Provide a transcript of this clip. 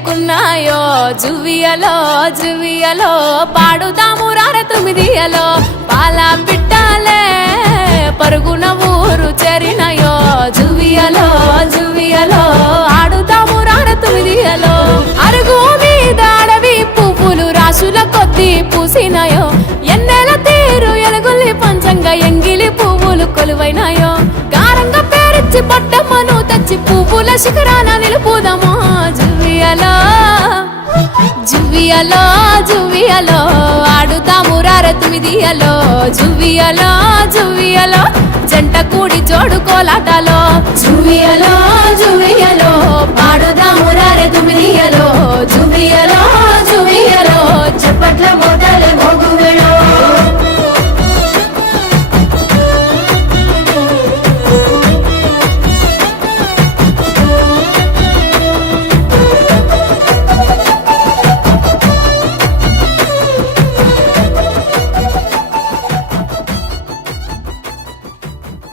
ఎత్తుకున్నాయో జువియలో జువియలో పాడుదాము రార తుమిదియలో పాల పిట్టాలే పరుగున ఊరు చేరినయో జువియలో జువియలో ఆడుదాము రార తుమిదియలో అరుగు మీద అడవి పువ్వులు రాసుల కొద్ది పూసినాయో ఎన్నెల తీరు ఎలుగుల్లి పంచంగా ఎంగిలి పువ్వులు కొలువైనాయో గారంగా పేరిచ్చి పట్టమ్మను తెచ్చి పువ్వుల శిఖరాన నిలుపుదామో జువియలో జువియలో జువియలో ఆడుతాము రార తుమిదియలో జువియలో జువియలో జంట కూడి జోడు కోలాటలో జువియలో జువియలో